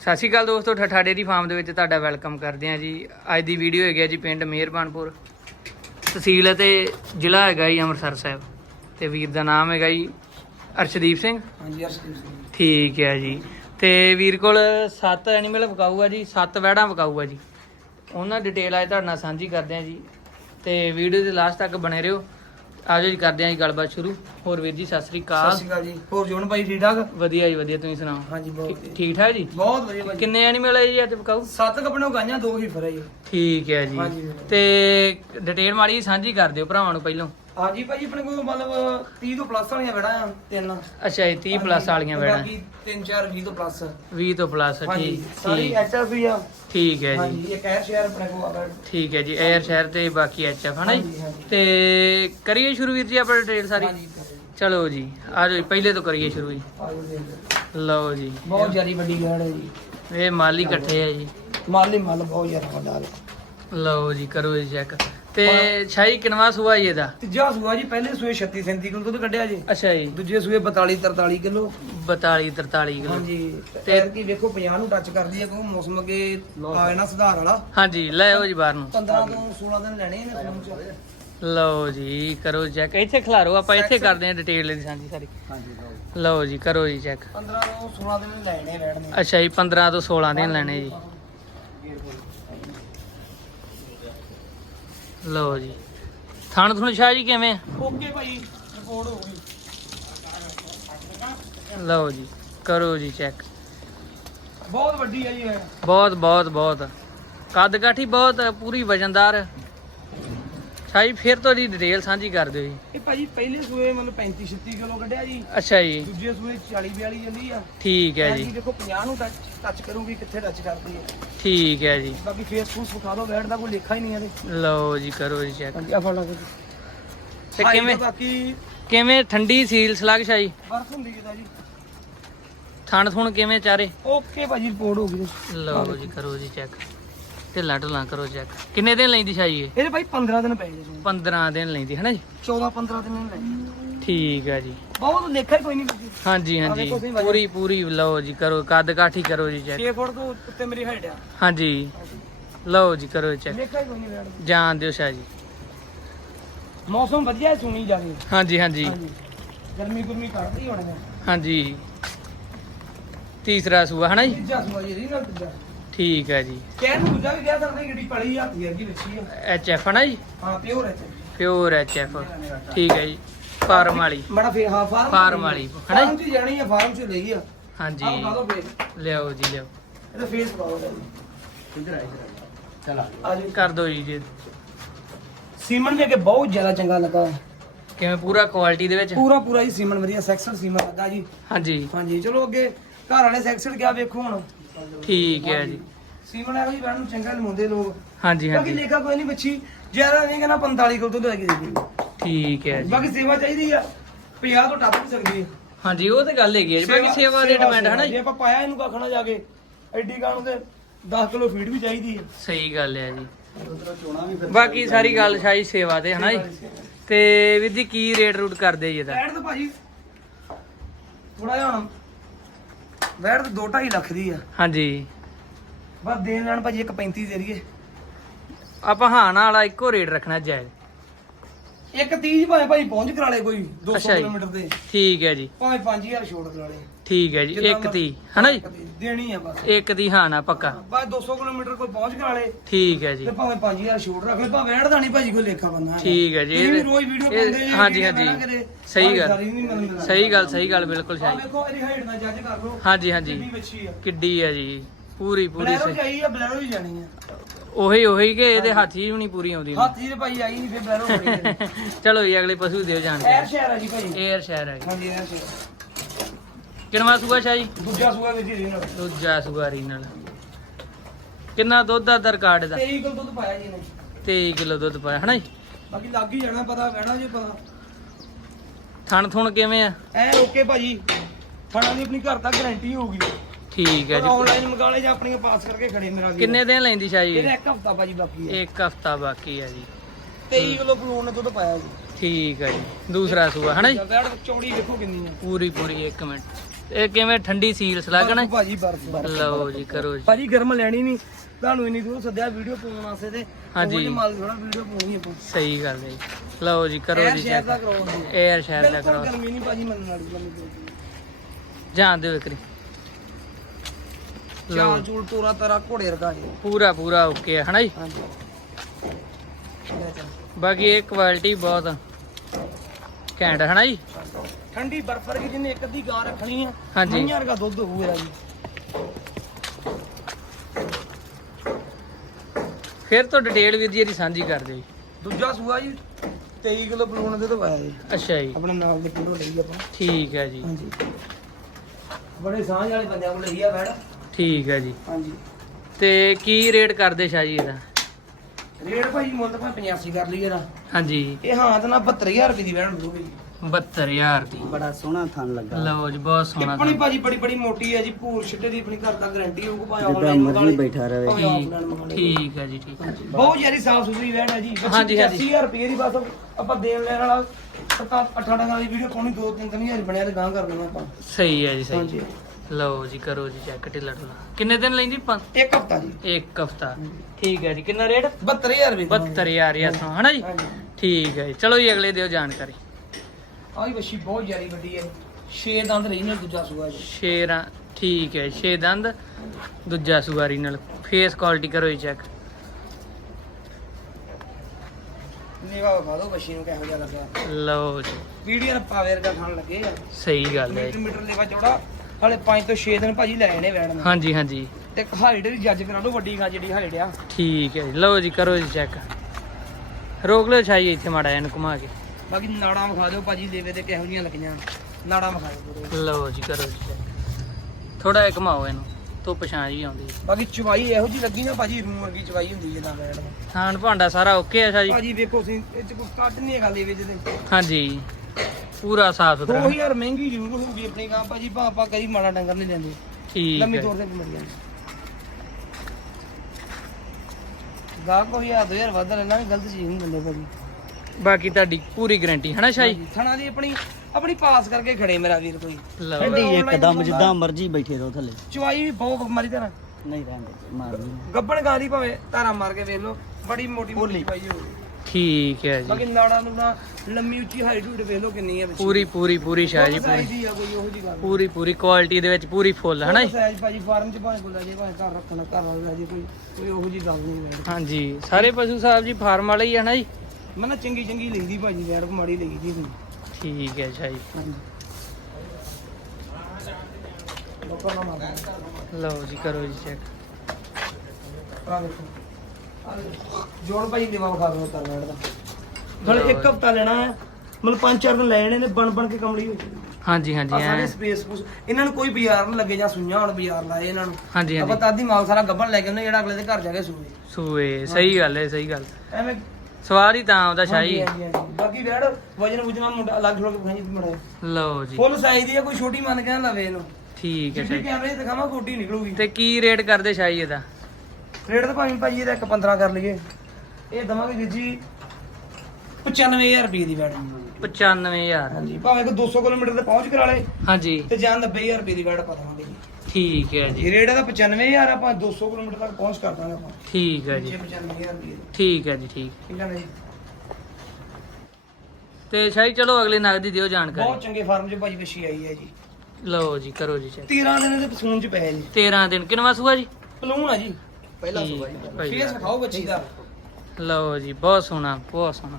ਸਤਿ ਸ਼੍ਰੀ ਅਕਾਲ ਦੋਸਤੋ ਠੱਠਾ dairy farm ਦੇ ਵਿੱਚ ਤੁਹਾਡਾ ਵੈਲਕਮ ਕਰਦੇ ਹਾਂ ਜੀ। ਅੱਜ ਦੀ ਵੀਡੀਓ ਹੈਗੀ ਹੈ ਜੀ ਪਿੰਡ ਮਿਹਰਬਾਨਪੁਰ ਤਹਿਸੀਲ ਅਤੇ ਜ਼ਿਲ੍ਹਾ ਹੈਗਾ ਜੀ ਅੰਮ੍ਰਿਤਸਰ ਸਾਹਿਬ। ਤੇ ਵੀਰ ਦਾ ਨਾਮ ਹੈਗਾ ਜੀ ਅਰਸ਼ਦੀਪ ਸਿੰਘ। ਹਾਂਜੀ ਅਰਸ਼ਦੀਪ ਸਿੰਘ ਠੀਕ ਹੈ ਜੀ। ਤੇ ਵੀਰ ਕੋਲ 7 ਐਨੀਮਲ ਵਿਕਾਊ ਆ ਜੀ 7 ਵੈੜਾਂ ਵਿਕਾਊ ਆ ਜੀ। ਉਹਨਾਂ ਡਿਟੇਲ ਅੱਜ ਤੁਹਾਡੇ ਨਾਲ ਸਾਂਝੀ ਕਰਦੇ ਹਾਂ ਜੀ। ਤੇ ਵੀਡੀਓ ਦੇ ਲਾਸਟ ਤੱਕ ਬਣੇ ਰਹੋ। ਆਜੋ ਜੀ ਕਰਦੇ ਹਾਂ ਜੀ ਗੱਲਬਾਤ ਸ਼ੁਰੂ। ਹੋਰ ਵੀਰ ਜੀ ਸਤਿ ਸ੍ਰੀ ਸਤਿ ਅਕਾਲ ਸ਼੍ਰੀ ਅਕਾਲ ਜੀ। ਹੋਰ ਜੋਨ ਭਾਈ ਠੀਕ ਠਾਕ? ਵਧੀਆ ਜੀ ਵਧੀਆ। ਤੁਸੀਂ ਸੁਣਾਓ? ਹਾਂਜੀ ਬਹੁਤ ਠੀਕ- ਵਧੀਆ। ਠੀਕ ਠਾਕ ਜੀ? ਬਹੁਤ ਵਧੀਆ ਭਾਈ ਕਿੰਨੇ ਐਨੀਮਲ ਹੈ ਜੀ ਅੱਜ ਵਿਕਾਊ? ਸੱਤ ਕੱਪੜੇ ਗਾਈਆਂ ਦੋ ਹੀ ਫਰੇ ਜੀ ਠੀਕ ਹੈ ਜੀ। ਹਾਂਜੀ। ਤੇ ਡਿਟੇਲ ਮਾੜੀ ਜਿਹੀ ਸਾਂਝੀ ਕਰ ਦਿਓ ਭਰਾਵਾਂ ਨੂੰ ਪਹਿਲਾਂ। ਹਾਂਜੀ ਭਾਈ ਆਪਣੇ ਕੋਲ ਮਤਲਬ 30 ਤੋਂ ਪਲੱਸ ਵਾਲੀਆਂ ਵੜਾ ਆ ਤਿੰਨ। ਅੱਛਾ ਇਹ 30 ਪਲੱਸ ਵਾਲੀਆਂ ਵੈੜਾਂ ਬਾਕੀ ਤਿੰਨ ਚਾਰ 20 ਤੋਂ ਪਲੱਸ 20 ਤੋਂ ਪਲੱਸ ਠੀਕ ਸਾਰੀ ਐਚਐਫ ਹੀ ਆ। ਠੀਕ ਹੈ ਜੀ। ਹਾਂਜੀ ਇੱਕ ਐਰ ਸ਼ੇਅਰ ਆਪਣੇ ਕੋਲ ਆ ਠੀਕ ਹੈ ਜੀ 에ਅਰ ਸ਼ਹਿਰ ਤੇ ਬਾਕੀ ਐਚਐਫ ਹਨਾ ਜੀ। ਤੇ ਕਰੀਏ ਸ਼ੁਰੂ ਵੀਰ ਜੀ ਆਪਾਂ ਡਿਟੇਲ ਸਾਰੀ। ਚਲੋ ਜੀ ਆ ਜਾਓ ਜੀ, ਪਹਿਲੇ ਤੋਂ ਕਰੀਏ ਸ਼ੁਰੂ ਜੀ। ਲਓ। ਜੀ। ਬਹੁਤ ਜ਼ਿਆਦੀ ਵੱਡੀ ਗਾੜ ਹੈ ਜੀ। ਇਹ ਮਾਲੀ ਇਕੱਠੇ ਆ ਜੀ। ਮਾਲ ਹੀ ਮਾਲ ਬਹੁਤ ਜ਼ਿਆਦਾ ਵੱਡਾ ਹੈ ਲਓ ਜੀ ਕਰੋ ਜੀ ਚੈੱਕ ਤੇ ਸ਼ਾਹੀ ਕਿਨਵਾ ਸੂਆ ਜੀ ਇਹਦਾ? ਤੀਜਾ ਸੂਆ ਜੀ ਪਹਿਲੇ ਸੂਏ 36 37 ਕਿਲੋ ਦੁੱਧ ਕੱਢਿਆ ਜੀ। ਅੱਛਾ ਜੀ। ਦੂਜੇ ਸੂਏ 42 43 ਕਿਲੋ। 42 43 ਕਿਲੋ। ਹਾਂਜੀ ਤੇ- ਕੀ ਵੇਖੋ 50 ਨੂੰ ਟੱਚ ਕਰਦੀ ਹੈ ਕਿਉਂਕਿ ਮੌਸਮ ਅੱਗੇ ਆ ਜਾਣਾ ਸੁਧਾਰ ਵਾਲਾ। ਹਾਂਜੀ ਲੈ ਆਓ ਜੀ ਬਾਹਰ ਨੂੰ। 15 ਤੋਂ 16 ਦਿਨ ਲੈਣੇ ਨੇ ਫੋਨ ਚ। ਲਓ ਜੀ ਕਰੋ ਚੈੱਕ ਇੱਥੇ ਖਿਲਾਰੋ ਆਪਾਂ ਇੱਥੇ ਕਰਦੇ ਹਾਂ ਡਿਟੇਲ ਦੀ ਸਾਂਝੀ ਸਾਰੀ। ਹਾਂਜੀ ਲਓ ਜੀ। ਕਰੋ ਜੀ ਚੈੱਕ 15 ਤੋਂ 16 ਦਿਨ ਲੈਣੇ ਰਹਿਣੇ ਅੱਛਾ ਜੀ 15 ਤੋਂ 16 ਦਿਨ ਲੈਣੇ ਜੀ। ਲਓ ਜੀ। ਥਣ ਥੁਣ ਸ਼ਾਹ ਜੀ ਕਿਵੇਂ? ਆ? ਓਕੇ ਭਾਈ ਰਿਪੋਰਟ ਹੋ ਗਈ। ਲਓ ਜੀ ਕਰੋ ਜੀ ਚੈੱਕ ਬਹੁਤ ਵੱਡੀ ਹੈ ਜੀ ਇਹ। ਬਹੁਤ ਬਹੁਤ ਬਹੁਤ। ਕੱਦ ਕਾਠੀ ਬਹੁਤ ਪੂਰੀ ਵਜਨਦਾਰ। ਸ਼ਾਹੀ ਫਿਰ ਤੋਂ ਦੀ ਡਿਟੇਲ ਸਾਂਝੀ ਕਰ ਦਿਓ ਜੀ। ਇਹ ਭਾਜੀ ਪਹਿਲੇ ਸੂਏ ਮਤਲਬ 35 36 ਕਿਲੋ ਕੱਢਿਆ ਜੀ। ਅੱਛਾ ਜੀ। ਦੂਜੇ ਸੂਏ 40 42 ਜਾਂਦੀ ਆ। ਠੀਕ ਹੈ ਜੀ। ਦੇਖੋ 50 ਨੂੰ ਟੱਚ ਕਰੂਗੀ ਕਿੱਥੇ ਟੱਚ ਕਰਦੀ ਹੈ। ਠੀਕ ਹੈ ਜੀ। ਬਾਕੀ ਫੇਸ ਫੂਸ ਵਿਖਾ ਦਿਓ ਬੈਠ ਦਾ ਕੋਈ ਲੇਖਾ ਹੀ ਨਹੀਂ ਇਹਦੇ। ਲਓ ਜੀ ਕਰੋ ਜੀ ਚੈੱਕ ਆ ਫੜ ਲਾ ਤੇ ਕਿਵੇਂ ਬਾਕੀ ਕਿਵੇਂ ਠੰਡੀ ਸੀਲ ਸਲਗ ਸ਼ਾਹੀ? ਬਰਫ ਹੁੰਦੀ ਕਿਦਾ ਜੀ? ਥਣ ਥੁਣ ਕਿਵੇਂ ਚਾਰੇ? ਓਕੇ ਭਾਜੀ ਰਿਪੋਰਟ ਹੋ ਗਈ। ਲਓ ਜੀ ਕਰੋ ਜੀ ਚੈੱਕ ਢਿੱਲਾ ਢਿੱਲਾ ਕਰੋ ਚੈੱਕ ਕਿੰਨੇ ਦਿਨ ਲੈਂਦੀ ਸ਼ਾਹੀ ਇਹ? ਇਹਦੇ ਭਾਈ 15 ਦਿਨ ਪਏ ਜੀ 15 ਦਿਨ ਲੈਂਦੀ ਹੈ ਨਾ ਜੀ? 14 15 ਦਿਨ ਲੈ ਠੀਕ ਹੈ ਜੀ। ਬਹੁਤ ਲੇਖਾ ਹੀ ਕੋਈ ਨਹੀਂ ਹਾਂਜੀ ਹਾਂਜੀ। ਪੂਰੀ ਪੂਰੀ ਲਓ ਜੀ ਕਰੋ ਕੱਦ ਕਾਠੀ ਕਰੋ ਜੀ ਚੈੱਕ 6 ਫੁੱਟ ਤੋਂ ਉੱਤੇ ਮੇਰੀ ਹਾਈਟ ਆ। ਹਾਂਜੀ। ਲਓ ਜੀ ਕਰੋ ਚੈੱਕ ਲੇਖਾ ਹੀ ਕੋਈ ਨਹੀਂ ਬੈਠ ਜਾਣ ਦਿਓ ਸ਼ਾਹ। ਜੀ ਮੌਸਮ ਵਧੀਆ ਸੁਣੀ ਜਾਵੇ ਹਾਂਜੀ ਹਾਂਜੀ। ਹਾਂਜੀ। ਗਰਮੀ ਗੁਰਮੀ ਕੱਢਦੀ ਹੋਣੀ ਹਾਂਜੀ। ਤੀਸਰਾ ਸੂਆ ਹਨਾ ਜੀ? ਤੀਜਾ ਸੂਆ ਜੀ ਰੀਨਲ ਤੀਜਾ ਠੀਕ ਹੈ ਜੀ। ਕਹਿਣ ਨੂੰ ਦੂਜਾ ਵੀ ਕਹਿ ਸਕਦੇ ਗੱਡੀ ਪੜੀ ਹੱਥੀ ਵਰਗੀ ਲੱਛੀ ਆ। ਐਚ ਐਫ ਹਨਾ ਜੀ? ਹਾਂ ਪਿਓਰ ਹੈ ਤੇ ਪਿਓਰ ਐਚ ਐਫ ਠੀਕ ਹੈ ਜੀ। ਫਾਰਮ ਵਾਲੀ। ਬੜਾ ਫੇ ਹਾਂ ਫਾਰਮ ਫਾਰਮ ਵਾਲੀ, ਹਨਾ ਜੀ? ਫਾਰਮ ਚ ਜਾਣੀ ਆ ਫਾਰਮ ਚ ਲਈ ਆ। ਹਾਂਜੀ। ਆਹ ਦੋ ਫੇਸ ਲਿਆਓ ਜੀ ਲਿਆਓ। ਇਹਦਾ ਫੇਸ ਪਾਓ ਇਧਰ ਆ ਚਲ ਆ ਜੀ ਕਰ ਦਿਓ ਜੀ ਜੀ। ਸੀਮਨ ਵੀ ਅੱਗੇ ਬਹੁਤ ਜ਼ਿਆਦਾ ਚੰਗਾ ਲੱਗਾ। ਕਿਵੇਂ ਪੂਰਾ ਕੁਆਲਿਟੀ ਦੇ ਵਿੱਚ? ਪੂਰਾ ਪੂਰਾ ਹੀ ਸੀਮਨ ਵਧੀਆ। ਸੈਕਸ਼ਨ ਸੀਮਨ ਲੱਗਾ ਜੀ। ਹਾਂਜੀ। ਹਾਂਜੀ ਚਲੋ ਅੱਗੇ ਘਰ ਵਾਲੇ ਸੈਕਸ਼ਨ ਗਿਆ ਵੇਖੋ ਹੁਣ। ਠੀਕ ਹੈ ਜੀ। ਸੀਮਨ ਜੀ ਬੈਣ ਨੂੰ ਚੰਗਾ ਲਮਾਉਂਦੇ ਲੋਕ। ਹਾਂਜੀ ਬਾਕੀ ਹਾਂਜੀ ਲੇਖਾ ਕੋਈ ਨਹੀਂ ਬੱਚੀ ਜ਼ਿਆਦਾ ਨਹੀਂ ਕਹਿੰਦਾ 45 ਕਿਲੋ ਦੁੱਧ ਲੱਗੀ ਦੇ ਠੀਕ ਹੈ ਜੀ। ਬਾਕੀ ਸੇਵਾ ਚਾਹੀਦੀ ਆ 50 ਤੋਂ ਟੱਪ ਵੀ ਸਕਦੀ ਹੈ ਹਾਂਜੀ ਉਹ ਤੇ ਗੱਲ ਹੈਗੀ ਹੈ ਜੀ। ਬਾਕੀ ਸੇਵਾ ਦੇ ਡਿਪੈਂਡ ਹੈ ਨਾ ਜੇ। ਜੀ ਆਪਾਂ ਪਾਇਆ ਇਹਨੂੰ ਕੱਖਣਾ ਜਾ ਕੇ ਐਡੀ ਗਾਂ ਨੂੰ ਤੇ 10 ਕਿਲੋ ਫੀਡ ਵੀ ਚਾਹੀਦੀ ਹੈ ਸਹੀ ਗੱਲ ਹੈ ਜੀ। ਬਾਕੀ ਸਾਰੀ ਗੱਲ ਸ਼ਾਹੀ ਸੇਵਾ ਤੇ ਹਨਾ ਜੀ? ਤੇ ਵੀਰ ਜੀ ਕੀ ਰੇਟ ਰੂਟ ਕਰਦੇ ਜੀ ਇਹਦਾ? ਵੈਟ ਤਾਂ ਭਾਜੀ ਥੋੜਾ ਜਿਹਾ ਹੁਣ ਵੈਟ ਤਾਂ 2.5 ਲੱਖ ਦੀ ਆ। ਹਾਂਜੀ। ਬਸ ਦੇਣ ਲੈਣ ਭਾਜੀ ਇੱਕ 35 ਦੇ ਦਈਏ। ਆਪਾਂ ਹਾਂ ਨਾਲ ਵਾਲਾ ਇੱਕੋ ਰੇਟ ਰੱਖਣਾ ਜਾਇਜ਼। ਇੱਕ 30 ਭਾਵੇਂ ਭਾਈ ਪਹੁੰਚ ਕਰਾ ਲੇ ਕੋਈ 200 ਅੱਛਾ ਜੀ। ਕਿਲੋਮੀਟਰ ਤੇ। ਠੀਕ ਹੈ ਜੀ। ਭਾਵੇਂ 5000 ਛੋੜ ਕਰਾ ਲੇ ਠੀਕ ਹੈ ਜੀ ਜਿੱਦਾਂ ਇੱਕ ਤੀ ਮਰਜ਼ੀ। ਹਨਾ ਜੀ? ਇੱਕ ਦੇਣੀ ਆ ਬਸ। ਇੱਕ ਦੀ ਹਾਂ ਨਾ ਪੱਕਾ। ਬਸ 200 ਕਿਲੋਮੀਟਰ ਕੋਈ ਪਹੁੰਚ ਕਰਾ ਲੇ ਠੀਕ ਹੈ ਜੀ। ਤੇ ਭਾਵੇਂ 5000 ਛੋੜ ਰੱਖ ਲੈ ਭਾਵੇਂ ਵੈਟ ਦਾ ਨਹੀਂ ਭਾਜੀ ਕੋਈ ਲੇਖਾ ਬੰਨਾ ਹੈਗਾ। ਠੀਕ ਹੈ ਜੀ, ਤੁਸੀਂ ਵੀ ਇਹ- ਰੋਜ਼ ਵੀਡੀਓ ਇਹ- ਪਾਉਂਦੇ ਜੀ ਹਾਂਜੀ, ਹਾਂਜੀ। ਸਹੀ ਗੱਲ। ਸਹੀ ਗੱਲ ਸਹੀ ਗੱਲ ਬਿਲਕੁਲ ਸ਼ਾਹੀ। ਵੇਖੋ ਇਹਦੀ ਹਾਈਟ ਨਾਲ ਜੱਜ ਕਰ ਲਓ। ਹਾਂਜੀ ਹਾਂਜੀ। ਕਿੰਨੀ ਵੱਛੀ ਆ। ਕਿੱਡੀ ਹੈ ਜੀ ਪੂਰੀ ਪੂਰੀ ਬਲੈਰੋ ਸਹੀ। ਜਾਈ ਆ ਬਲੈਰੋ ਵੀ ਜਾਣੀ ਆ। ਉਹੀ ਉਹੀ ਕਿ ਇਹਦੇ ਹੱਥ ਹੀ ਵੀ ਨਹੀਂ ਪੂਰੀ ਆਉਂਦੀ। ਹੱਥ ਜੀ ਤੇ ਭਾਈ ਆਈ ਨਹੀਂ ਫਿਰ ਬਲੈਰੋ ਬੜੀ ਚਲੋ ਜੀ ਅਗਲੇ ਪਸ਼ੂ ਦਿਓ ਜਾਣ ਐਰ ਸ਼ਹਿਰ ਆ ਜੀ ਭਾਈ। ਏਅਰ ਸ਼ਹਿਰ ਹੈ ਹਾਂਜੀ ਐਰ ਸ਼ਹਿਰ। ਕਿੰਨਵਾ ਸੂਆ ਸ਼ਾਹ? ਜੀ ਦੂਜਾ ਸੂਆ ਵਿੱਚ ਹੀ ਨਾਲ। ਦੂਜਾ ਸੁਗਾਰੀ ਨਾਲ। ਕਿੰਨਾ ਦੁੱਧ ਦਾ ਦਰ ਕਾਰਡ ਦਾ? 23 ਕਿਲੋ ਦੁੱਧ ਪਾਇਆ ਜੀ ਨੇ 23 ਕਿਲੋ ਦੁੱਧ ਪਾਇਆ ਹਨਾ ਜੀ? ਬਾਕੀ ਲੱਗ ਹੀ ਜਾਣਾ ਪਤਾ ਵਹਿਣਾ ਜੀ ਪਤਾ। ਥਣ ਥੁਣ ਕਿਵੇਂ ਆ? ਐ ਓਕੇ ਭਾਜੀ। ਫੜਾਂ ਦੀ ਆਪਣੀ ਘਰ ਤੱਕ ਗਾਰੰਟੀ ਹੋਊਗੀ। ਠੀਕ ਹੈ ਜੀ। ਆਨਲਾਈਨ ਮੰਗਾ ਲੈ ਜਾਂ ਆਪਣੀਆਂ ਪਾਸ ਕਰਕੇ ਖੜੇ ਮੇਰਾ ਵੀਰ। ਕਿੰਨੇ ਦਿਨ ਲੈਂਦੀ ਸ਼ਾਹ ਜੀ ਇਹਦਾ ਇੱਕ ਹਫਤਾ ਭਾਜੀ ਬਾਕੀ ਹੈ ਇੱਕ ਹਫਤਾ ਬਾਕੀ ਹੈ ਜੀ। 23 ਕਿਲੋ ਫਲੂਨ ਨੇ ਦੁੱਧ ਪਾਇਆ ਜੀ। ਠੀਕ ਹੈ ਜੀ। ਦੂਸਰਾ ਸੂਆ ਹਨਾ ਜੀ? ਚੌੜੀ ਵੇਖੋ ਕਿੰਨੀ ਆ। ਪੂਰੀ ਪੂਰੀ 1 ਮਿੰਟ। ਇਹ ਕਿਵੇਂ ਠੰਡੀ ਸੀਲ ਸਲੱਗ ਨਾ ਬਰਫ਼ ਭਾਜੀ ਬਰਫ ਲਓ ਜੀ ਕਰੋ ਜੀ। ਭਾਜੀ ਗਰਮ ਲੈਣੀ ਨਹੀਂ। ਤੁਹਾਨੂੰ ਇੰਨੀ ਦੂਰ ਸੱਦਿਆ ਵੀਡੀਓ ਪਾਉਣ ਵਾਸਤੇ ਤੇ ਹਾਂਜੀ। ਮਾਲ ਥੋੜਾ ਵੀਡੀਓ ਪਾਉਣੀ ਆਪਾਂ। ਸਹੀ ਗੱਲ ਹੈ ਜੀ। ਲਓ ਜੀ ਕਰੋ ਜੀ ਚੈੱਕ। 에ਅਰ ਸ਼ਹਿਰ ਦਾ ਕਰੋ। ਗਰਮੀ ਨਹੀਂ ਭਾਜੀ ਮੰਨਣ ਵਾਲੀ ਜਾਣ ਦਿਓ ਲਓ। ਚਾਲ ਚੂਲ ਤੋਰਾ ਤਰਾ ਘੋੜੇ ਰਗਾ ਜੀ। ਪੂਰਾ ਪੂਰਾ ਓਕੇ ਹੈ ਹਨਾ ਜੀ। ਬਾਕੀ ਇਹ ਕੁਆਲਿਟੀ ਬਹੁਤ ਘੈਂਟ ਹੈ ਹਨਾ ਜੀ? ਠੰਡੀ ਬਰਫ਼ ਵਰਗੀ ਜਿਹਨੇ ਇੱਕ ਅੱਧੀ ਗਾਂ ਰੱਖਣੀ ਆ ਹਾਂਜੀ। ਮਈਆਂ ਵਰਗਾ ਦੁੱਧ ਹੋਊਗਾ ਜੀ। ਫਿਰ ਤੋਂ ਡਿਟੇਲ ਵੀਰ ਜੀ ਇਹਦੀ ਸਾਂਝੀ ਕਰ ਦਿਓ ਜੀ। ਦੂਜਾ ਸੂਆ ਜੀ 23 ਕਿਲੋ ਪਲੂਣ ਦੇ ਤੋਂ ਆਇਆ ਜੀ। ਅੱਛਾ ਜੀ। ਆਪਣੇ ਨਾਲ ਦੇ ਕਿਲੋ ਲਈ ਆਪਾਂ। ਠੀਕ ਹੈ ਜੀ। ਹਾਂਜੀ। ਬੜੇ ਸਾਂਝ ਵਾਲੇ ਬੰਦਿਆਂ ਕੋਲ ਲਈ ਆ ਬੈੜ। ਠੀਕ ਹੈ ਜੀ। ਹਾਂਜੀ। ਤੇ ਕੀ ਰੇਟ ਕਰਦੇ ਸ਼ਾਹ ਜੀ ਇਹਦਾ? ਰੇਟ ਭਾਜੀ ਮੁੱਲ ਤਾਂ ਭਾਵੇਂ 85 ਕਰ ਲਈ ਇਹਦਾ ਹਾਂਜੀ। ਇਹ ਹਾਂ ਤਾਂ ਨਾ 72000 ਰੁਪਏ ਦੀ ਬੈੜ ਮਿਲੂਗੀ 72000 ਦੀ। ਬੜਾ ਸੋਹਣਾ ਥਣ ਲੱਗਾ। ਲਓ ਜੀ ਬਹੁਤ ਸੋਹਣਾ ਟਿੱਪਣੀ ਭਾਜੀ ਬੜੀ ਬੜੀ ਮੋਟੀ ਹੈ ਜੀ ਭੂਰ ਛਿੱਟੇ ਦੀ ਆਪਣੀ ਘਰ ਦਾ ਗਾਰੰਟੀ ਹੋਊਗਾ ਭਾਵੇਂ ਆਨਲਾਈਨ ਮੰਗਾ ਮਰਜ਼ੀ ਲਈ। ਬੈਠਾ ਭਾਵੇਂ ਠੀਕ ਹੈ ਜੀ ਠੀਕ ਹੈ। ਬਹੁਤ ਜ਼ਿਆਦਾ ਸਾਫ਼ ਸੁਥਰੀ ਵੈਣ ਹੈ ਜੀ। ਹਾਂਜੀ, ਹਾਂਜੀ। 80000 ਰੁਪਏ ਦੀ ਬਸ ਆਪਾਂ ਦੇਣ ਲੈਣ ਵਾਲਾ ਪਤਾ 8 ਟੰਗਾ ਦੀ ਵੀਡੀਓ ਪਾਉਣੀ 2-3 ਹਜ਼ਾਰ ਬਣਿਆ ਤੇ ਗਾਂ ਕਰ ਲੈਣਾ ਆਪਾਂ। ਸਹੀ ਹੈ ਜੀ ਸਹੀ ਹਾਂਜੀ। ਲਓ ਜੀ ਕਰੋ ਜੀ ਚੈੱਕ ਢਿੱਲਾ ਢੁੱਲਾ ਕਿੰਨੇ ਦਿਨ ਲੈਂਦੀ? ਪੰਜ ਇੱਕ ਹਫਤਾ ਜੀ। ਇੱਕ ਹਫਤਾ। ਠੀਕ ਹੈ ਜੀ ਕਿੰਨਾ ਰੇਟ? 72000 ਰੁਪਏ 72000 ਯਾਸੋਂ ਹਨਾ ਜੀ? ਠੀਕ ਹੈ ਜੀ ਚਲੋ ਜੀ ਅਗਲੇ ਦਿਓ ਜਾਣਕਾਰੀ। ਆਹ ਬੱਛੀ ਬਹੁਤ ਜ਼ਿਆਦਾ ਵੱਡੀ ਹੈ। 6 ਦੰਦ ਰਹੀ ਨੇ ਦੂਜਾ ਸੂਆ ਜੀ। ਸ਼ੇਰਾਂ ਠੀਕ ਹੈ ਛੇ ਦੰਦ ਦੂਜਾ ਸੁਵਾਰੀ ਨਾਲ। ਫੇਸ ਕੁਆਲਿਟੀ ਕਰੋ ਜੀ ਚੈੱਕ ਨੀਵਾ ਵਿਖਾ ਦਿਓ ਬੱਛੀ ਨੂੰ ਕਿਹੋ ਜਿਹਾ ਲੱਗਾ। ਲਓ ਜੀ। ਵੀਡੀਓ ਨਾਲ ਪਾਵੇ ਵਰਗਾ ਖਾਣ ਲੱਗੇ ਆ। ਸਹੀ ਗੱਲ ਹੈ ਮੀਟਰ ਜੀ। ਮੀਟਰ ਲੈਵਾ ਚੌੜਾ। ਹਲੇ 5 ਤੋਂ 6 ਦਿਨ ਭਾਜੀ ਲੈ ਨੇ ਵੈਣ ਨੂੰ। ਹਾਂਜੀ ਹਾਂਜੀ। ਤੇ ਹਾਈਟ ਦੀ ਜੱਜ ਕਰਾ ਲਓ ਵੱਡੀ ਗਾਂ ਜਿਹੜੀ ਹਾਈਟ ਆ। ਠੀਕ ਹੈ ਜੀ। ਲਓ ਜੀ ਕਰੋ ਜੀ ਚੈੱਕ ਰੋਕ ਲਿਓ ਛਾਈ ਇੱਥੇ ਮਾੜਾ ਇਹਨੂੰ ਘੁਮਾ ਕੇ। ਬਾਕੀ ਨਾੜਾਂ ਵਿਖਾ ਦਿਓ ਭਾਜੀ ਲੇਵੇ ਤੇ ਕਿਹੋ ਜੀਆਂ ਲੱਗੀਆਂ। ਨਾੜਾਂ ਵਿਖਾ ਦਿਓ। ਲਓ ਜੀ ਕਰੋ ਜੀ ਥੋੜਾ ਜਿਹਾ ਘੁਮਾਓ ਇਹਨੂੰ। ਧੁੱਪ ਛਾਂ ਜੀ ਆਉਂਦੀ ਹੈ। ਬਾਕੀ ਚਵਾਈ ਇਹੋ ਜੀ ਲੱਗੀ ਨਾ ਭਾਜੀ ਰੂਮ ਵਰਗੀ ਚਵਾਈ ਹੁੰਦੀ ਜਿੱਦਾਂ ਬੈਠ ਦਾ ਥਾਣ ਭਾਂਡਾ ਸਾਰਾ ਓਕੇ ਹੈ ਸ਼ਾਹ ਜੀ ਭਾਜੀ ਵੇਖੋ ਤੁਸੀਂ ਇਹ ਚ ਕੋਈ ਕੱਟ ਨਹੀਂ ਹੈਗਾ ਲੇਵੇ ਜਿਹਦੇ ਹਾਂਜੀ। ਪੂਰਾ ਸਾਫ਼ ਸੁਥਰਾ 2000 ਮਹਿੰਗੀ ਜ਼ਰੂਰ ਹੋਊਗੀ ਆਪਣੀ ਗਾਂ ਭਾਜੀ ਭਾ ਆਪਾਂ ਕਈ ਮਾੜਾ ਡੰਗਰ ਨਹੀਂ ਲੈਂਦੇ ਠੀਕ ਲੰਮੀ ਹੈ। ਤੌਰ ਤੇ ਬਿਮਾਰੀਆਂ ਗਾਂ ਕੋਈ ਹਜ਼ਾਰ ਦੋ ਹਜ਼ਾਰ ਵੱਧ ਲੈਣਾ ਵੀ ਗਲਤ ਚੀਜ਼ ਨਹੀਂ ਦਿੰਦੇ ਭਾਜੀ। ਬਾਕੀ ਤੁਹਾਡੀ ਪੂਰੀ ਗਾਰੰਟੀ ਹਨਾ ਸ਼ਾਹ? ਥਣਾ ਦੀ ਆਪਣੀ ਆਪਣੀ ਪਾਸ ਕਰਕੇ ਖੜੇ ਮੇਰਾ ਵੀਰ ਕੋਈ। ਲਓ। ਠੰਡੀ ਇੱਕਦਮ ਜਿੱਦਾਂ ਮਰਜ਼ੀ ਬੈਠੇ ਰਹੋ ਥੱਲੇ। ਚਵਾਈ ਵੀ ਬਹੁਤ ਮਾਰੀ ਤਰ੍ਹਾਂ ਨਹੀਂ ਰਹਿੰਦੇ ਮਾਰਨੀ ਗੱਬਣ ਗਾਂ ਦੀ ਭਾਵੇਂ ਧਾਰਾ ਮਾਰ ਕੇ ਵੇਖ ਲਓ ਬੜੀ ਮੋਟੀ ਮੋਟੀ ਚਵਾਈ ਹੋਊਗੀ। ਠੀਕ ਹੈ ਜੀ। ਬਾਕੀ ਨਾੜਾਂ ਨੂੰ ਨਾ ਲੰਮੀ ਉੱਚੀ ਹਾਈਟ ਹੂਟ ਵੇਖ ਲਓ ਕਿੰਨੀ ਹੈ ਵਿੱਚ ਪੂਰੀ ਪੂਰੀ ਪੂਰੀ ਸ਼ਾਹ ਜੀ ਪੂਰੀ। ਦੀ ਆ ਕੋਈ ਉਹੋ ਜੀ ਗੱਲ ਨਹੀਂ। ਪੂਰੀ ਪੂਰੀ ਕੁਆਲਿਟੀ ਦੇ ਵਿੱਚ ਪੂਰੀ ਫੁੱਲ ਹਨਾ ਜੀ? ਸਾਈਜ਼ ਭਾਜੀ ਫਾਰਮ ਚ ਭਾਵੇਂ ਕੋਲ ਜੇ ਭਾਵੇਂ ਘਰ ਰੱਖਣਾ ਘਰ ਵਾਲਾ ਜੇ ਕੋਈ ਕੋਈ ਉਹੋ ਜੀ ਗੱਲ ਨਹੀਂ ਵੈੜ ਹਾਂਜੀ ਸਾਰੇ ਪਸ਼ੂ ਸਾਹਿਬ ਜੀ ਫਾਰਮ ਵਾਲੇ ਹੀ ਆ ਨਾ ਜੀ? ਮੈਂ ਨਾ ਚੰਗੀ ਚੰਗੀ ਲੈਂਦੀ ਭਾਜੀ ਵੈੜ ਮਾੜੀ ਲਈ ਦੀ ਹੁੰਦੀ ਠੀਕ ਹੈ ਸ਼ਾਹ ਜੀ ਲਓ ਜੀ ਕਰੋ ਜੀ ਚੈੱਕ ਆ ਦੇਖੋ। ਜੋੜ ਭਾਈ ਦੇਵਾ ਵਿਖਾ ਦੋ ਤਾਂ ਵੈੜ ਦਾ। ਨਾਲੇ ਇੱਕ ਹਫਤਾ ਲੈਣਾ ਹੈ। ਮਤਲਬ ਪੰਜ ਚਾਰ ਦਿਨ ਲੈ ਜਾਣੇ ਨੇ ਬਣ ਬਣ ਕੇ ਕਮਲੀ ਹੋ ਜਾਊਗੀ ਹਾਂਜੀ ਹਾਂਜੀ ਆ ਐਂ। ਸਾਰੇ ਸਪੇਸ ਇਹਨਾਂ ਨੂੰ ਕੋਈ ਬਾਜ਼ਾਰ ਨਾ ਲੱਗੇ ਜਾਂ ਸੁਈਆਂ ਹੁਣ ਬਾਜ਼ਾਰ ਲਾਏ ਇਹਨਾਂ ਨੂੰ। ਹਾਂਜੀ ਆਪਾਂ ਹਾਂਜੀ ਤਾਦੀ ਮਾਲ ਸਾਰਾ ਗੱਬਣ ਲੈ ਕੇ ਉਹਨੇ ਜਿਹੜਾ ਅਗਲੇ ਦੇ ਘਰ ਜਾ ਕੇ ਸੂਏ। ਸੂਏ ਸਹੀ ਗੱਲ ਹੈ ਸਹੀ ਗੱਲ। ਐਵੇਂ ਸਵਾਰ ਹੀ ਤਾਂ ਆਉਂਦਾ ਸ਼ਾਹੀ। ਹਾਂਜੀ, ਹਾਂਜੀ, ਹਾਂਜੀ। ਬਾਕੀ ਵੈੜ ਵਜਨ ਵੁਜਨਾ ਮੁੰਡਾ ਅਲੱਗ ਥੋੜਾ ਖਾਈ ਮੜਾ ਲਓ ਜੀ। ਫੁੱਲ ਸਾਈਜ਼ ਦੀ ਆ ਕੋਈ ਛੋਟੀ ਮੰਨ ਕੇ ਨਾ ਲਵੇ ਇਹਨੂੰ। ਠੀਕ ਹੈ ਜਿੱਡੀ ਸ਼ਾਹੀ ਕੈਮਰੇ 'ਚ ਦਿਖਾਵਾਂ ਕੋਟੀ ਨਿਕਲੂਗੀ। ਤੇ ਕੀ ਰੇਟ ਕਰਦੇ ਸ਼ਾਹੀ ਇਹਦਾ? ਰੇਟ ਤਾਂ ਭਾਵੇਂ ਭਾਈ ਇਹਦਾ 1.15 ਕਰ ਲਈਏ। ਇਹ ਦਵਾਂਗੇ ਵੀਰ ਜੀ 95000 ਰੁਪਏ ਦੀ ਵੈੜ 95000 ਹਾਂਜੀ ਭਾਵੇਂ ਕੋ 200 ਕਿਲੋਮੀਟਰ ਤੇ ਪਹੁੰਚ ਕਰਾ ਲੇ ਹਾਂਜੀ। ਤੇ ਜਾਂ 90000 ਰੁਪਏ ਦੀ ਵੈੜ ਪਾ ਦਵਾਂਗੇ ਜੀ। ਠੀਕ ਹੈ ਜੀ। ਰੇਟ ਇਹਦਾ 95000 ਆਪਾਂ 200 ਕਿਲੋਮੀਟਰ ਤੱਕ ਪਹੁੰਚ ਕਰ ਦਾਂਗੇ ਆਪਾਂ। ਠੀਕ ਹੈ ਜੀ। ਜੀ 95000 ਰੁਪਏ ਦੀ। ਠੀਕ ਹੈ ਜੀ ਠੀਕ। ਠੀਕ ਹੈ ਜੀ। ਤੇ ਸ਼ਾਹੀ ਚਲੋ ਅਗਲੇ ਨਗ ਦੀ ਦਿਓ ਬਹੁਤ ਜਾਣਕਾਰੀ ਚੰਗੇ ਫਾਰਮ 'ਚ ਭਾਜੀ ਵਸ਼ੀ ਆਈ ਹੈ ਜੀ। ਲਓ ਜੀ ਕਰੋ ਜੀ ਚੈੱਕ 13 ਦਿਨ ਇਹਦੇ ਪਸੂਨ 'ਚ ਪਏ ਜੀ। 13 ਦਿਨ। ਕਿੰਨਵਾ ਸੂਆ ਜੀ? ਪਲੂਣ ਆ ਜੀ। ਪਹਿਲਾ ਪਹਿਲਾ। ਫੇਸ ਵਿਖਾਓ ਬੱਚੀ ਦਾ। ਲਓ ਜੀ ਬਹੁਤ ਸੋਹਣਾ ਬਹੁਤ ਸੋਹਣਾ।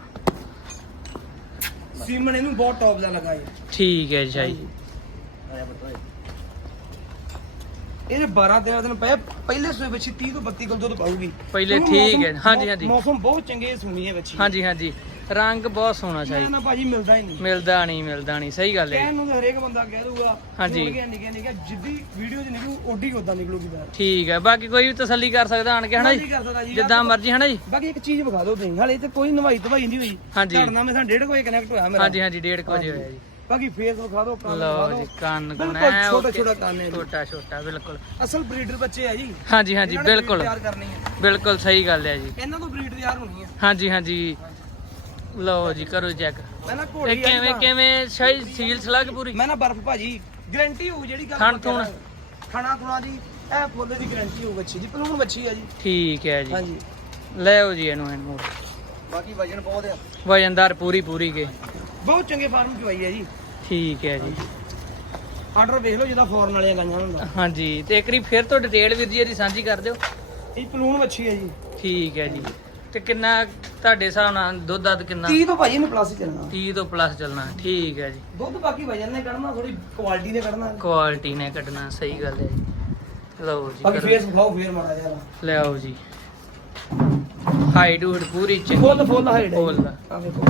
ਸੀਮਨ ਇਹਨੂੰ ਬਹੁਤ ਟੌਪ ਦਾ ਲੱਗਾ ਜੀ। ਠੀਕ ਹੈ ਜੀ ਆਇਆ ਬਤਾਏ ਇਹਦੇ 12 13 ਦਿਨ ਪਏ ਪਹਿਲੇ ਸੂਏ ਬੱਚੀ 30 ਤੋਂ 32 ਕਿਲੋ ਦੁੱਧ ਪਾਊਗੀ ਪਹਿਲੇ ਉਹਨੂੰ ਠੀਕ ਹੈ। ਹਾਂਜੀ ਹਾਂਜੀ। ਮੌਸਮ ਬਹੁਤ ਚੰਗੇ ਸੁਣੀ ਹੈ ਬੱਚੀ। ਹਾਂਜੀ ਹਾਂਜੀ। ਰੰਗ ਬਹੁਤ ਸੋਹਣਾ ਸ਼ਾਹੀ। ਨਾ ਭਾਜੀ ਮਿਲਦਾ ਹੀ ਨਹੀਂ। ਮਿਲਦਾ ਨਹੀਂ ਮਿਲਦਾ ਨਹੀਂ। ਸਹੀ ਗੱਲ ਹੈ ਕਹਿਣ ਨੂੰ ਤਾਂ ਹਰੇਕ ਬੰਦਾ ਕਹਿ ਦੂਗਾ ਹਾਂਜੀ। ਨਿੱਕੇ ਨਿੱਕੇ ਨਿੱਕੇ ਜਿੱਦੀ ਵੀਡੀਓ 'ਚ ਨਿਕਲੂ ਓਡੀ ਉਦਾਂ ਨਿਕਲੂਗੀ ਬਾਹਰ। ਠੀਕ ਹੈ। ਬਾਕੀ ਕੋਈ ਵੀ ਤਸੱਲੀ ਕਰ ਸਕਦਾ ਆਣ ਕੇ ਹਨਾ ਜੀ? ਜਿੱਦਾਂ ਮਰਜ਼ੀ ਹਨਾ ਜੀ? ਬਾਕੀ ਇੱਕ ਚੀਜ਼ ਵਿਖਾ ਦਿਓ ਤੁਸੀਂ। ਹਾਲੇ ਤੇ ਕੋਈ ਨਵਾਈ ਧਵਾਈ ਨਹੀਂ ਹੋਈ। ਹਾਂਜੀ। ਤੁਹਾਡੇ ਮੈਂ ਡੇਢ ਕੋਈ ਕਨੈਕਟ ਹੋਇਆ ਮੇਰਾ। ਹਾਂਜੀ ਹਾਂਜੀ 1:30 ਵਜੇ ਹੋਇਆ ਜੀ। ਬਾਕੀ ਫੇਸ ਵਿਖਾ ਦਿਓ ਕੰਨ ਲਓ ਜੀ ਕੰਨ ਬਿਲਕੁਲ ਛੋਟਾ ਛੋਟਾ ਕੰਨ ਹੈ। ਛੋਟਾ ਛੋਟਾ ਬਿਲਕੁਲ। ਅਸਲ ਬਰੀਡਰ ਬੱਚੇ ਆ ਜੀ। ਹਾਂਜੀ ਹਾਂਜੀ ਬਿਲਕੁਲ। ਬਿਲਕੁਲ ਸਹੀ ਗੱਲ ਹੈ ਜੀ। ਇਹਨਾਂ ਤੋਂ ਬਰੀਡ ਤਿਆਰ ਹੋਣੀ ਹੈ। ਹਾਂਜੀ ਹਾਂਜੀ। ਲਓ ਜੀ ਕਰੋ ਚੈੱਕ ਮੈਂ ਨਾ ਤੇ ਘੋੜੀ ਆ ਕਿਵੇਂ ਕਿਵੇਂ ਸ਼ਾਹੀ ਸੀਲ ਸਲੱਗ ਪੂਰੀ? ਮੈਂ ਨਾ ਬਰਫ਼ ਭਾਜੀ ਗਾਰੰਟੀ ਹੋਊ ਜਿਹੜੀ ਗੱਲ ਆਪਾਂ ਥੁਣ? ਥਣਾ ਥੁਣਾ ਦੀ ਇਹ ਫੁੱਲ ਦੀ ਗਾਰੰਟੀ ਹੋਊ ਬੱਚੀ ਦੀ ਪਲੂਣ ਬੱਚੀ ਆ ਜੀ। ਠੀਕ ਹੈ ਜੀ। ਹਾਂਜੀ। ਲੈ ਆਓ ਜੀ ਇਹਨੂੰ ਇਹਨੂੰ। ਬਾਕੀ ਵਜਨ ਬਹੁਤ ਆ। ਵਜਨਦਾਰ ਪੂਰੀ ਪੂਰੀ ਕੇ। ਬਹੁਤ ਚੰਗੇ ਫਾਰਮ ਚ ਆਈ ਹੈ ਜੀ। ਠੀਕ ਹੈ ਜੀ। ਆਰਡਰ ਵੇਖ ਲਓ ਜਿਹਦਾ ਫੋਰਨ ਵਾਲੀਆਂ ਗਾਈਆਂ ਹੁੰਦਾ। ਹਾਂਜੀ। ਤੇ ਇੱਕ ਵਾਰੀ ਫਿਰ ਤੋਂ ਡਿਟੇਲ ਵੀਰ ਜੀ ਇਹਦੀ ਸਾਂਝੀ ਕਰ ਦਿਓ। ਇਹ ਪਲੂਣ ਬੱਚੀ ਹੈ ਜੀ। ਠੀਕ ਹੈ ਜੀ। ਤੇ ਕਿੰਨਾ ਤੁਹਾਡੇ ਹਿਸਾਬ ਨਾਲ ਦੁੱਧ ਦੱਧ ਕਿੰਨਾ? 30 ਤੋਂ ਭਾਜੀ ਇਹਨੂੰ ਪਲੱਸ ਚੱਲਣਾ। 30 ਤੋਂ ਪਲੱਸ ਚੱਲਣਾ ਠੀਕ ਹੈ ਜੀ। ਦੁੱਧ ਬਾਕੀ ਵਜਨ ਨੇ ਕੱਢਣਾ ਥੋੜੀ ਕੁਆਲਿਟੀ ਨੇ ਕੱਢਣਾ। ਕੁਆਲਿਟੀ ਨੇ ਕੱਢਣਾ ਸਹੀ ਗੱਲ ਹੈ ਜੀ। ਲਓ ਜੀ ਬਾਕੀ ਕਰੋ। ਫੇਸ ਵਿਖਾਓ ਫੇਰ ਮਾੜਾ ਜਿਹਾ। ਲੈ ਆਓ ਜੀ। ਹਾਈਟ ਹੂਟ ਪੂਰੀ ਚੰਗੀ। ਫੁੱਲ ਫੁੱਲ ਹਾਈਟ ਫੁੱਲ ਆ ਵੇਖੋ।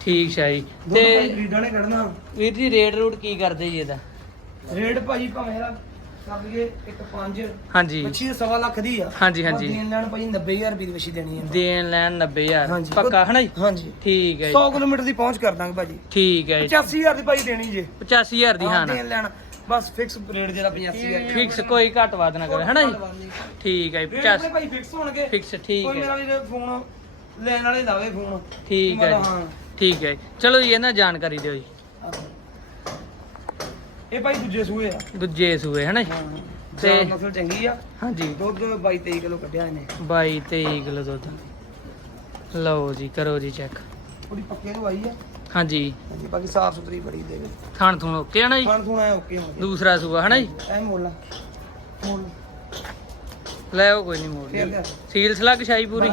ਠੀਕ ਹੈ ਜੀ। ਤੇ ਤੇ ਬਰੀਡਾਂ ਨੇ ਕੱਢਣਾ। ਵੀਰ ਜੀ ਰੇਟ ਰੂਟ ਕੀ ਕਰਦੇ ਜੀ ਇਹਦਾ? ਰੇਟ ਭਾਜੀ ਭਾਵੇਂ ਇਹਦਾ ਕਰ ਲਈਏ ਇੱਕ 5 ਹਾਂਜੀ। ਬੱਚੀ ਦੇ ਸਵਾ ਲੱਖ ਦੀ ਆ। ਹਾਂਜੀ, ਹਾਂਜੀ। ਪਰ ਦੇਣ ਲੈਣ ਭਾਜੀ 90000 ਰੁਪਏ ਦੀ ਬੱਚੀ ਦੇਣੀ ਹੈ ਦੇਣ ਲੈਣ 90000 ਹਾਂਜੀ। ਪੱਕਾ ਹੈ ਨਾ ਜੀ? ਹਾਂਜੀ। ਠੀਕ ਹੈ 100 ਜੀ ਕਿਲੋਮੀਟਰ ਦੀ ਪਹੁੰਚ ਕਰ ਦਾਂਗੇ ਭਾਜੀ। ਠੀਕ ਹੈ ਜੀ। 85000 ਦੀ ਭਾਜੀ ਦੇਣੀ ਜੇ। 85000 ਦੀ ਹਾਂ ਨਾ। ਦੇਣ ਲੈਣ। ਬਸ ਫਿਕਸ ਰੇਟ ਜਿਹੜਾ 85000 ਫਿਕਸ ਕੋਈ ਘੱਟ ਵੱਧ ਨਾ ਕਰੇ ਜੀ? ਠੀਕ ਹੈ ਜੀ ਰੇਟ ਆਪਣੇ 50 ਭਾਈ ਫਿਕਸ ਹੋਣਗੇ। ਫਿਕਸ ਠੀਕ ਕੋਈ ਹੈ ਮੇਰਾ ਵੀ ਫੋਨ ਲੈਣ ਵਾਲੇ ਲਾਵੇ ਫੋਨ ਠੀਕ ਹੈ ਜੀ। ਠੀਕ ਹੈ ਜੀ। ਚਲੋ ਜੀ ਇਹਨਾਂ ਜਾਣਕਾਰੀ ਦਿਓ ਜੀ। ਇਹ ਭਾਈ ਦੂਜੇ ਸੂਏ ਆ। ਦੂਜੇ ਸੂਏ ਹੈ ਨਾ ਜੀ ਤੇ- ਤੇ ਨਸਲ ਚੰਗੀ ਆ। ਹਾਂਜੀ। ਦੁੱਧ 22 23 ਕਿਲੋ ਕੱਢਿਆ ਇਹਨੇ। 22 23 ਕਿਲੋ ਦੁੱਧ। ਲਓ ਜੀ ਕਰੋ ਜੀ ਚੈੱਕ ਥੋੜੀ ਪੱਕੇ ਤੋਂ ਆਈ ਆ। ਹਾਂਜੀ। ਹਾਂਜੀ ਬਾਕੀ ਸਾਫ਼ ਸੁਥਰੀ ਬੜੀ ਦੇ ਥਣ ਥੁਣ ਓਕੇ ਹੈ ਨਾ ਜੀ? ਖਾਣ ਖੂਣ ਆਇਆ ਓਕੇ ਹੋ ਦੂਸਰਾ ਸੂਆ ਹੈ ਨਾ ਜੀ? ਐ ਮੋਲਾ ਮੋਲ ਲੈ। ਉਹ ਕੋਈ ਨਹੀਂ ਮੋੜ ਫੇਰ ਲਿਆ। ਸੀਲ ਸਲੱਗ ਸ਼ਾਈ ਪੂਰੀ?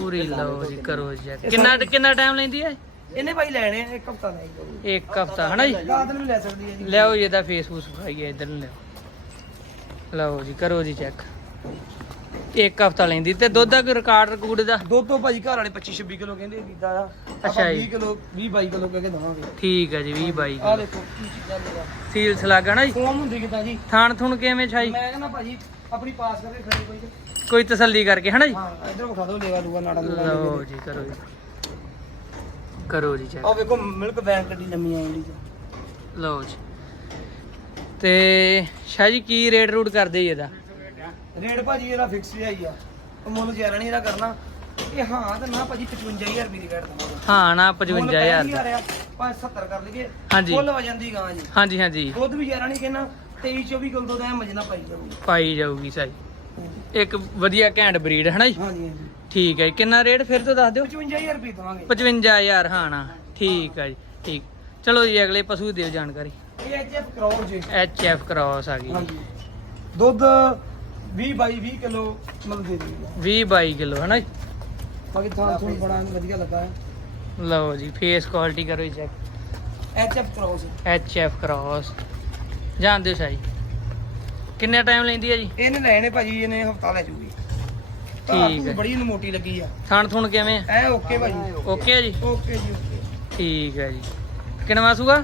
ਪੂਰੀ ਲਓ ਜੀ ਕਰੋ ਜੀ ਕਿੰਨਾ ਕਿੰਨਾ ਟਾਈਮ ਲੈਂਦੀ ਹੈ ਇਹਨੇ ਭਾਈ ਲੈਣੇ ਆ, ਇੱਕ ਹਫਤਾ ਲੈ ਜਾਓ। ਇੱਕ ਹਫਤਾ ਹੈ ਨਾ ਜੀ? ਰਾਤ ਨੂੰ ਵੀ ਲੈ ਸਕਦੀ ਹੈ ਜੀ। ਲਿਆਓ ਜੀ ਇਹਦਾ ਫੇਸਬੁੱਕ ਵਿਖਾਈਏ ਇਧਰ ਨੂੰ ਲਿਆਓ। ਲਓ ਜੀ ਕਰੋ ਜੀ ਚੈੱਕ ਇੱਕ ਹਫਤਾ ਲੈਂਦੀ ਤੇ ਦੁੱਧ ਦਾ ਕੋਈ ਰਿਕਾਰਡ ਰਕੂਡ ਦਾ? ਦੁੱਧ ਤੋਂ ਭਾਜੀ ਘਰ ਵਾਲੇ 25 26 ਕਿਲੋ ਕਹਿੰਦੇ ਦੀਦਾ ਆ। ਅੱਛਾ ਜੀ। 20 ਕਿਲੋ 20 22 ਕਿਲੋ ਕਹਿ ਕੇ ਦਵਾਂਗੇ। ਠੀਕ ਹੈ ਜੀ 20 22 ਆ ਦੇਖੋ ਕੀ ਚੀਜ਼ਾਂ ਸੀਲ ਸਲੱਗ ਨਾ ਜੀ? ਫੋਮ ਹੁੰਦੀ ਕਿਦਾਂ ਜੀ? ਥਾਣ ਥੁਣ ਕਿਵੇਂ ਛਾਈ? ਮੈਂ ਕਹਿੰਦਾ ਭਾਜੀ ਆਪਣੀ ਪਾਸ ਕਰਕੇ ਖੜੇ ਕੋਈ ਤਸੱਲੀ ਕਰਕੇ ਹੈ ਨਾ ਜੀ? ਹਾਂ ਇਧਰ ਵਿਖਾ ਦਿਓ ਲੇਵਾ ਲੂਗਾ ਨਾੜਾ ਲਓ ਜੀ ਕਰੋ ਜੀ। ਕਰੋ ਜੀ ਚੈੱਕ ਆ ਵੇਖੋ ਮਿਲਕ ਬੈਂਕ ਗੱਡੀ ਲੰਮੀ ਆਉਂਦੀ ਜੀ ਲਓ ਜੀ। ਤੇ ਸ਼ਾਹ ਜੀ ਕੀ ਰੇਟ ਰੂਟ ਕਰਦੇ ਜੀ ਇਹਦਾ? ਰੇਟ ਭਾਜੀ ਇਹਦਾ ਫਿਕਸ ਹੀ ਆਈ ਆ। ਉਹ ਮੁੱਲ ਜ਼ਿਆਦਾ ਨਹੀਂ ਇਹਦਾ ਕਰਨਾ। ਇਹ ਹਾਂ ਤੇ ਨਾ ਭਾਜੀ 55000 ਰੁਪਏ ਦੀ ਰੇਟ ਦਵਾਂਗੇ ਹਾਂ ਨਾ 55000 ਦਾ। ਆ ਭਾਵੇਂ 70 ਕਰ ਲਈਏ। ਹਾਂਜੀ। ਫੁੱਲ ਵਜਨ ਦੀ ਗਾਂ ਜੀ। ਹਾਂਜੀ ਹਾਂਜੀ। ਦੁੱਧ ਵੀ ਜ਼ਿਆਦਾ ਨਹੀਂ ਕਹਿਣਾ 23 24 ਕਿਲੋ ਦਾ ਮਜਨਾ ਪਾਈ ਜਾਊਗੀ। ਪਾਈ ਜਾਊਗੀ ਸਾਈ। ਇੱਕ ਵਧੀਆ ਘੈਂਟ ਬਰੀਡ ਹੈ ਨਾ ਜੀ? ਹਾਂਜੀ ਹਾਂਜੀ। ਠੀਕ ਹੈ ਜੀ। ਕਿੰਨਾ ਰੇਟ ਫਿਰ ਤੋਂ ਦੱਸ ਦਿਓ? 55000 ਰੁਪਏ ਦਵਾਂਗੇ। 55000 ਹਾਂ ਨਾ। ਠੀਕ ਹੈ ਜੀ ਠੀਕ। ਚਲੋ ਜੀ ਅਗਲੇ ਪਸ਼ੂ ਦੀ ਦਿਓ ਜਾਣਕਾਰੀ। ਇਹ ਐਚਐਫ ਕਰਾਓ ਜੀ। ਐਚ ਐਫ ਕ੍ਰਾਸ ਆ ਗਈ। ਹਾਂਜੀ। ਦੁੱਧ 20 22 20 ਕਿਲੋ ਮਤਲਬ ਦੇ ਦਿੰਦੀ 20 22 ਕਿਲੋ ਹੈ ਨਾ ਜੀ? ਬਾਕੀ ਥਾਂ ਤੁਹਾਨੂੰ ਬੜਾ ਇਹਨੂੰ ਵਧੀਆ ਲੱਗਾ ਹੈ। ਲਓ ਜੀ ਫੇਸ ਕੁਆਲਿਟੀ ਕਰੋ ਜੀ ਚੈੱਕ ਐਚਐਫ ਕਰਾਓ ਜੀ ਐਚ ਐਫ ਕ੍ਰਾਸ ਜਾਣਦੇ ਹੋ ਸ਼ਾਹੀ। ਕਿੰਨਾ ਟਾਈਮ ਲੈਂਦੀ ਹੈ ਜੀ? ਇਹਨੇ ਲੈਣੇ ਭਾਜੀ ਇਹਨੇ ਹਫਤਾ ਲੈ ਜੂਗੀ। ਠੀਕ ਹੈ। ਬੜੀ ਮੋਟੀ ਲੱਗੀ ਆ। ਥਣ ਥੁਣ ਕਿਵੇਂ ਆ? ਐ ਓਕੇ ਭਾਜੀ ਓਕੇ ਹੈ ਜੀ? ਓਕੇ ਜੀ ਓਕੇ। ਠੀਕ ਹੈ ਜੀ। ਕਿੰਨਵਾ ਸੂਗਾ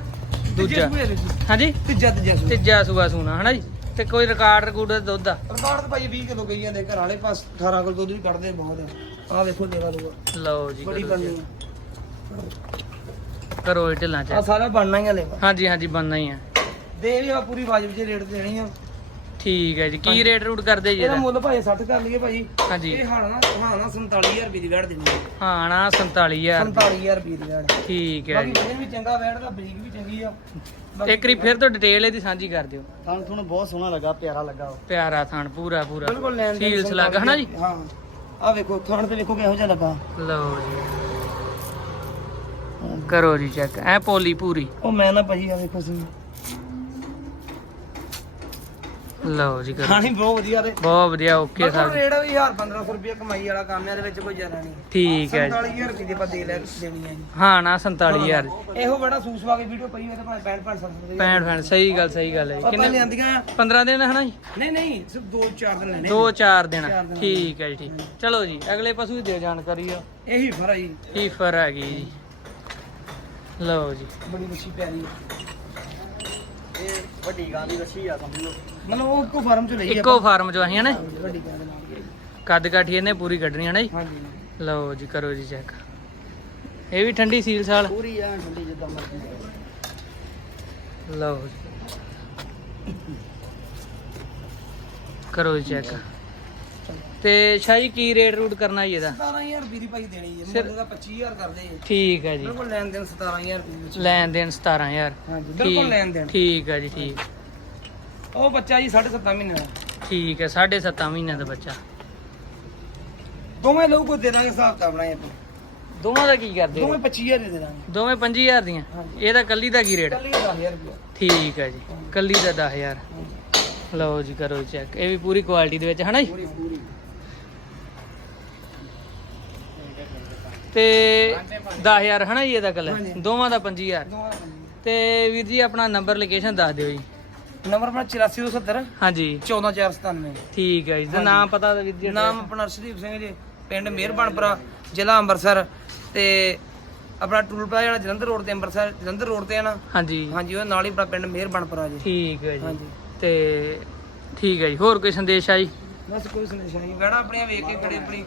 ਦੂਜਾ। ਸੂਏ ਦੇ ਜੀ ਹਾਂਜੀ? ਤੀਜਾ ਤੀਜਾ ਸੂਆ। ਤੀਜਾ ਸੂਗਾ ਸੂਣਾ ਹਨਾ ਜੀ? ਤੇ ਕੋਈ ਰਿਕਾਰਡ ਰਕੂਡ ਦੁੱਧ ਦਾ ਰਿਕਾਰਡ ਤਾਂ ਭਾਜੀ 20 ਕਿਲੋ ਗਈ ਜਾਂਦੇ ਘਰ ਵਾਲੇ ਪਾਸ 18 ਕਿਲੋ ਦੁੱਧ ਵੀ ਕੱਢਦੇ ਬਹੁਤ ਆ। ਆਹ ਵੇਖੋ ਦੇਵਾ ਲੂਗਾ ਲਓ ਜੀ ਬੜੀ ਕਰੋ ਬਣਨੀ। ਕਰੋ ਇਹ ਢਿੱਲਾਂ ਆ ਚ ਸਾਰਾ ਬਣਨਾ ਹੀ ਆ ਲੇਵਾ। ਹਾਂਜੀ ਹਾਂਜੀ ਬੰਨਾ ਹੀ ਆ। ਦੇ ਵੀ ਆ ਪੂਰੀ ਵਾਜਬ ਜੇ ਰੇਟ ਦੇਣੀ ਆ। ਠੀਕ ਹੈ ਜੀ ਕੀ ਰੇਟ ਰੂਟ ਕਰਦੇ ਜੀ ਇਹਦਾ ਇਹਦਾ? ਮੁੱਲ ਭਾਜੀ 60 ਕਰ ਲਈਏ ਭਾਜੀ ਹਾਂਜੀ। ਇਹ ਹਾਣਾ ਹਾਣਾ 47000 ਰੁਪਏ ਦੀ ਵੜ ਦੇਣੀ ਹੈ। ਹਾਂ ਨਾ 47000 47000 ਰੁਪਏ ਦੀ ਵੜ ਠੀਕ ਹੈ ਬਾਕੀ ਜੀ। ਵਜਨ ਵੀ ਚੰਗਾ ਵੈੜ ਦਾ ਬਰੀਕ ਵੀ ਚੰਗੀ ਆ। ਇੱਕ ਵਾਰੀ ਫਿਰ ਤੋਂ ਡਿਟੇਲ ਇਹਦੀ ਸਾਂਝੀ ਕਰ ਦਿਓ। ਤੁਹਾਨੂੰ ਤੁਹਾਨੂੰ ਬਹੁਤ ਸੋਹਣਾ ਲੱਗਾ ਪਿਆਰਾ ਲੱਗਾ ਉਹ। ਪਿਆਰਾ ਥਣ ਪੂਰਾ ਪੂਰਾ। ਬਿਲਕੁਲ ਲੈਣ ਸੀਲ ਸਲੱਗ ਹਨਾ ਜੀ? ਹਾਂ। ਆ ਵੇਖੋ ਥਣ ਤੇ ਵੇਖੋ ਕਿਹੋ ਜਿਹਾ ਲੱਗਾ। ਲਓ ਜੀ। ਕਰੋ ਜੀ ਚੈੱਕ ਐ ਪੋਲੀ ਪੂਰੀ। ਉਹ ਮੈਂ ਨਾ ਭਾਜੀ ਆ ਵੇਖੋ ਸੀ ਲਓ ਜੀ ਕਰੋ। ਖਾਣੀ ਬਹੁਤ ਵਧੀਆ ਤੇ। ਬਹੁਤ ਵਧੀਆ ਓਕੇ ਸਰ। ਰੇਟ ਵੀ 1000 1500 ਰੁਪਏ ਕਮਾਈ ਵਾਲਾ ਕੰਮ ਹੈ ਇਹਦੇ ਵਿੱਚ ਕੋਈ ਜ਼ਿਆਦਾ ਨਹੀਂ। ਠੀਕ ਹੈ ਜੀ। 47000 ਰੁਪਏ ਦੀ ਆਪਾਂ ਦੇ ਲੈ ਦੇਣੀ ਹੈ ਜੀ। ਹਾਂ ਨਾ 47000 ਇਹੋ ਬੜਾ ਸੂਸਵਾ ਕੇ ਵੀਡੀਓ ਪਈ ਹੋਵੇ ਤਾਂ ਭਾਵੇਂ 65 65 70 ਪੈਣ ਫੈਣ ਸਹੀ ਗੱਲ ਸਹੀ ਗੱਲ ਹੈ ਜੀ। ਕਿੰਨੇ ਕਿੰਨੇ ਲਿਆਂਦੀਆਂ ਆ। 15 ਦਿਨ ਹਨਾ ਜੀ? ਨਹੀਂ ਨਹੀਂ ਸਿਰਫ 2-4 ਦਿਨ ਲੈਣੇ ਦੋ ਚਾਰ ਦਿਨ। ਚਾਰ ਦਿਨ। ਠੀਕ ਹੈ ਜੀ ਠੀਕ। ਚਲੋ ਜੀ ਅਗਲੇ ਪਸ਼ੂ ਦੀ ਦਿਓ ਜਾਣਕਾਰੀ ਆ। ਇਹੀ ਫਰਾ ਜੀ। ਫੀਫਰ ਹੈਗੀ ਜੀ। ਲਓ ਜੀ। ਬੜੀ ਮੱਛੀ ਪਿਆਰੀ। ਹੈ ਇਹ ਵੱਡੀ ਗਾਂ ਦੀ ਰੱਸੀ ਆ ਸਮਝ ਲਓ। ਮਤਲਬ ਉਹ ਇੱਕੋ ਫਾਰਮ ਚ ਲਈ ਇੱਕੋ ਫਾਰਮ ਚੋਂ ਆਈਆਂ ਨੇ? ਹਾਂਜੀ, ਵੱਡੀ ਗਾਂ ਦੇ ਨਾਲ ਕੱਦ ਕਾਠੀ ਇਹਨੇ ਪੂਰੀ ਕੱਢਣੀ ਹੈ ਨਾ ਜੀ? ਹਾਂਜੀ। ਲਓ ਜੀ ਕਰੋ ਜੀ ਚੈੱਕ ਇਹ ਵੀ ਠੰਡੀ ਸੀਲ ਸਾਲ? ਪੂਰੀ ਆ ਠੰਡੀ ਜਿੱਦਾਂ ਮਰਜ਼ੀ। ਲਓ ਜੀ। ਕਰੋ ਜੀ ਚੈੱਕ ਤੇ ਸ਼ਾਹ ਜੀ ਕੀ ਰੇਟ ਰੂਟ ਕਰਨਾ ਜੀ ਇਹਦਾ? 17000 ਰੁਪਏ ਦੀ ਭਾਈ ਦੇਣੀ ਹੈ। ਮੁੱਲ ਦਾ 25000 ਕਰਦੇ ਜੀ ਠੀਕ ਹੈ ਜੀ। ਬਿਲਕੁਲ ਲੈਣ ਦੇਣ 17000 ਰੁਪਏ ਵਿੱਚ। ਲੈਣ ਦੇਣ 17000 ਹਾਂਜੀ ਬਿਲਕੁਲ ਲੈਣ ਦੇਣ। ਠੀਕ ਹੈ ਜੀ ਠੀਕ। ਉਹ ਬੱਚਾ ਜੀ 7.5 ਮਹੀਨੇ ਦਾ। ਠੀਕ ਹੈ 7.5 ਮਹੀਨਿਆਂ ਦਾ ਬੱਚਾ। ਦੋਵੇਂ ਲੋਕ ਕੋ ਦੇ ਦਾਂਗੇ ਹਿਸਾਬ ਤਾਂ ਬਣਾਏ ਆਪਾਂ। ਦੋਵਾਂ ਦਾ ਕੀ ਕਰਦੇ ਦੋਵੇਂ 25000 ਦੇ ਦੇ ਦਾਂਗੇ। ਦੋਵੇਂ 25000 ਦੀਆਂ? ਹਾਂਜੀ। ਇਹਦਾ ਕੱਲੀ ਦਾ ਕੀ ਰੇਟ? ਕੱਲੀ 10000 ਰੁਪਏ ਠੀਕ ਹੈ ਜੀ ਕੱਲੀ ਦਾ 10000 ਲਓ ਜੀ ਕਰੋ ਚੈੱਕ ਇਹ ਵੀ ਪੂਰੀ ਕੁਆਲਿਟੀ ਦੇ ਵਿੱਚ ਹਨਾ ਜੀ? ਪੂਰੀ ਪੂਰੀ। ਤੇ 10000 ਹਨਾ ਜੀ ਇਹਦਾ ਕੱਲਾ? ਹਾਂਜੀ। ਦੋਵਾਂ ਦਾ 25000 ਦੋਵਾਂ ਦਾ ਤੇ ਵੀਰ ਜੀ ਆਪਣਾ ਨੰਬਰ ਲੋਕੇਸ਼ਨ ਦੱਸ ਦਿਓ ਜੀ। ਨੰਬਰ ਆਪਣਾ 84270 ਹਾਂਜੀ। 14497 ਠੀਕ ਹੈ ਜੀ ਤੇ ਨਾਮ ਪਤਾ ਵੀਰ ਜੀ ਨਾਮ ਆਪਣਾ ਅਰਸ਼ਦੀਪ ਸਿੰਘ ਜੀ ਪਿੰਡ ਮਿਹਰਬਾਨਪੁਰਾ ਜ਼ਿਲ੍ਹਾ ਅੰਮ੍ਰਿਤਸਰ ਤੇ ਆਪਣਾ ਟੂਲ ਪਲਾਜ਼ਾ ਜਿਹੜਾ ਜਲੰਧਰ ਰੋਡ ਤੇ ਅੰਮ੍ਰਿਤਸਰ ਜਲੰਧਰ ਰੋਡ ਤੇ ਆ ਨਾ। ਹਾਂਜੀ। ਹਾਂਜੀ ਉਹ ਨਾਲ ਹੀ ਆਪਣਾ ਪਿੰਡ ਮਿਹਰਬਾਨਪੁਰਾ ਜੀ। ਠੀਕ ਹੈ ਜੀ। ਹਾਂਜੀ। ਤੇ ਠੀਕ ਹੈ ਜੀ ਹੋਰ ਕੋਈ ਸੰਦੇਸ਼ ਆ ਜੀ? ਬਸ ਕੋਈ ਸੰਦੇਸ਼ ਨਹੀਂ। ਬੈਣਾ ਆਪਣੀਆਂ ਵੇਖ ਕੇ ਖੜੇ ਆਪਣੀ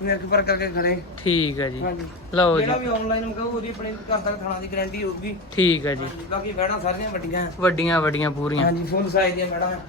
ਕਰਕੇ ਖੜੇ। ਠੀਕ ਹੈ ਜੀ। ਹਾਂਜੀ। ਲਓ ਜੀ। ਜਿਹੜਾ ਵੀ ਆਨਲਾਈਨ ਮੰਗਾਊ ਉਹਦੀ ਆਪਣੇ ਘਰ ਤੱਕ ਥਾਣਾ ਦੀ ਗਾਰੰਟੀ ਹੋਊਗੀ। ਠੀਕ ਹੈ ਜੀ। ਬਾਕੀ ਸਾਰੀਆਂ ਵੱਡੀਆਂ। ਵੱਡੀਆਂ ਵੱਡੀਆਂ ਪੂਰੀਆਂ। ਹਾਂਜੀ ਫੁੱਲ ਸਾਈਜ਼ ਦੀਆਂ ਬੈਣਾ